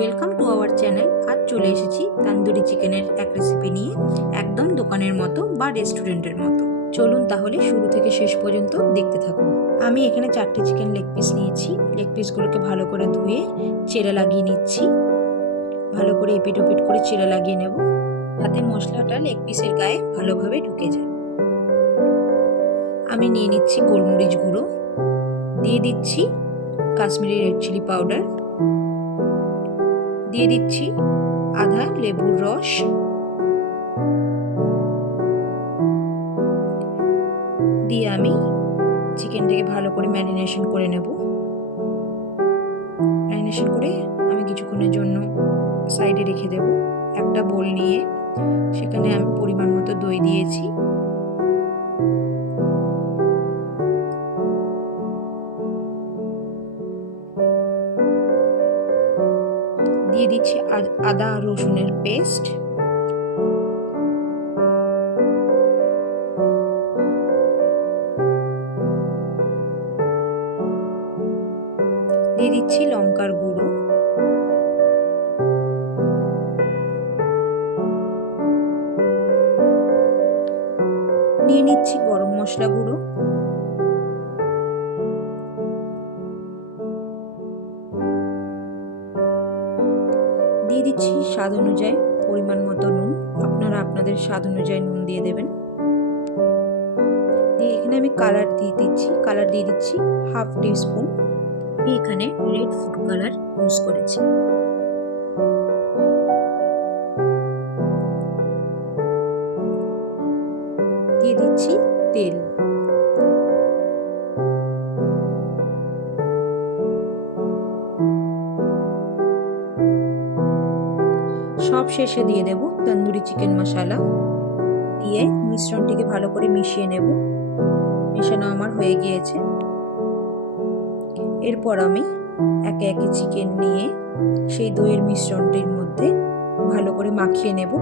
Welcome to our channel. আজ চলে এসেছি তন্দুরি চিকেনের এক রেসিপি নিয়ে, একদম দোকানের মতো বা রেস্টুরেন্টের মতো। চলুন তাহলে শুরু থেকে শেষ পর্যন্ত দেখতে থাকুন। আমি এখানে 4টে চিকেন লেগ পিস নিয়েছি। লেগ পিসগুলোকে ভালো করে ধুয়ে চেরা লাগিয়ে নিচ্ছি। ভালো করে এপিট ওপিট করে চেরা লাগিয়ে নেব, যাতে মশলাটা লেগ পিসের গায়ে ভালোভাবে ঢুকে যায়। আমি নিয়ে নিচ্ছি গোলমরিচ গুঁড়ো, দিয়ে দিচ্ছি কাশ্মীরি রেড চিলি পাউডার, দিয়ে দিচ্ছি আধা লেবুর রস, দিয়ে আমি চিকেনটাকে ভালো করে ম্যারিনেশন করে নেব। ম্যারিনেশন করে আমি কিছুক্ষণের জন্য সাইডে রেখে দেব। একটা বোল নিয়ে সেখানে আমি পরিমাণ মতো দই দিয়েছি, দিয়ে দিচ্ছি আদা রসুনের পেস্ট, দিয়ে দিচ্ছি লঙ্কার গুঁড়ো, নিয়ে নিচ্ছি গরম মশলা গুঁড়ো, দিয়ে দিচ্ছি স্বাদ অনুযায়ী পরিমাণ মতো নুন। আপনারা আপনাদের স্বাদ অনুযায়ী নুন দিয়ে দেবেন। দিয়ে এখানে আমি কালার দিয়ে দিচ্ছি হাফ টিস্পুন। আমি এখানে রেড ফুড কালার ইউজ করেছি। দিয়ে দিচ্ছি তেল, সব শেষে দিয়ে দেব তন্দুরি চিকেন মশলা। দিয়ে মিশ্রণটিকে ভালো করে মিশিয়ে নেব। মেশানো আমার হয়ে গিয়েছে। এরপর আমি একে একে চিকেন নিয়ে সেই দইয়ের মিশ্রণটির মধ্যে ভালো করে মাখিয়ে নেব।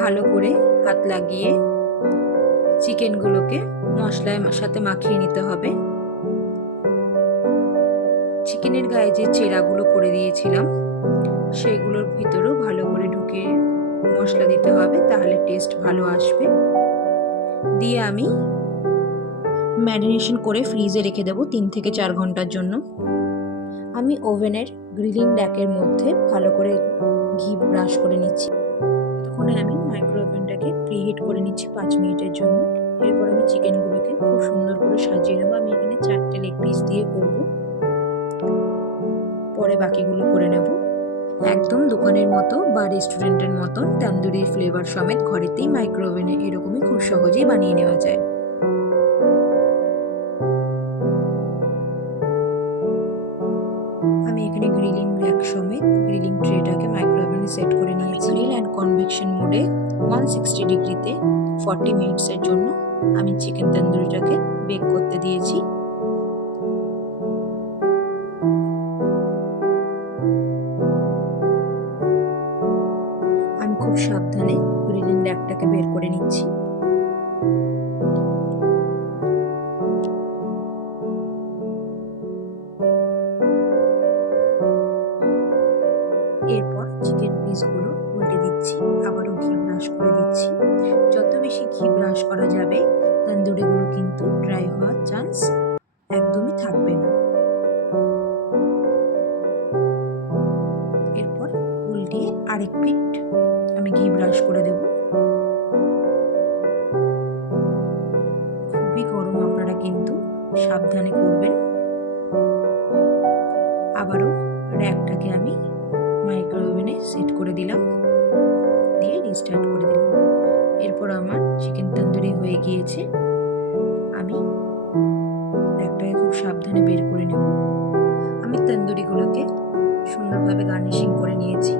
ভালো করে হাত লাগিয়ে চিকেনগুলোকে মশলার সাথে মাখিয়ে নিতে হবে। চিকেনের গায়ে যে চেরাগুলো করে দিয়েছিলাম সেগুলোর ভিতরেও ভালো করে ঢুকে মশলা দিতে হবে, তাহলে টেস্ট ভালো আসবে। দিয়ে আমি ম্যারিনেশন করে ফ্রিজে রেখে দেবো 3 থেকে 4 ঘন্টার জন্য। আমি ওভেনের গ্রিলিং র্যাকের মধ্যে ভালো করে ঘি ব্রাশ করে নিচ্ছি। ততক্ষণে আমি মাইক্রো ওভেনটাকে প্রিহিট করে নিচ্ছি 5 মিনিটের জন্য। এরপর আমি চিকেনগুলোকে খুব সুন্দর করে সাজিয়ে নেবো। আমি এখানে 4টে লেগ পিস দিয়ে করবো, পরে বাকিগুলো করে নেব। একদম দোকানের মতো বা রেস্টুরেন্টের মতন তন্দুরি ফ্লেভার সমেত ঘরেতেই মাইক্রো ওভেনে এরকমই খুব সহজেই বানিয়ে নেওয়া যায়। আমি এখানে গ্রিলিং র্যাক সমেত গ্রিলিং ট্রেটাকে মাইক্রো ওভেনে সেট করে নিয়েছি। গ্রিল অ্যান্ড কনভেকশন মোডে 160 ডিগ্রিতে 40 মিনিটসের জন্য আমি চিকেন তন্দুরিটাকে বেক করতে দিয়েছি। আমি খুব সাবধানে গ্রিলিং র্যাকটাকে বের করে নিচ্ছি। এরপর চিকেন পিসগুলো উল্টে দিচ্ছি, আবারও ঘি ব্রাশ করে দিচ্ছি। যত বেশি ঘি ব্রাশ করা যাবে তন্দুরিগুলো কিন্তু ড্রাই হওয়ার চান্স একদমই থাকবে না। এরপর উল্টিয়ে আরেক পিঠ আমি ঘি ব্রাশ করে দেব। খুবই গরম, আপনারা কিন্তু সাবধানে করবেন। আবারও র্যাকটাকে আমি মাইক্রো ওভেনে সেট করে দিলাম, দিয়ে রিস্টার্ট করে দিলাম। এরপর আমার চিকেন তন্দুরি হয়ে গিয়েছে। আমি র্যাকটাকে খুব সাবধানে বের করে নেব। আমি তন্দুরিগুলোকে সুন্দরভাবে গার্নিশিং করে নিয়েছি।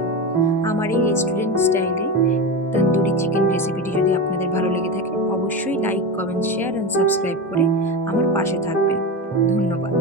আমার এই রেস্টুরেন্ট স্টাইলে তন্দুরি চিকেন রেসিপিটি যদি আপনাদের ভালো লেগে থাকে, অবশ্যই like, comment, share and subscribe করে আমার পাশে থাকবেন। ধন্যবাদ।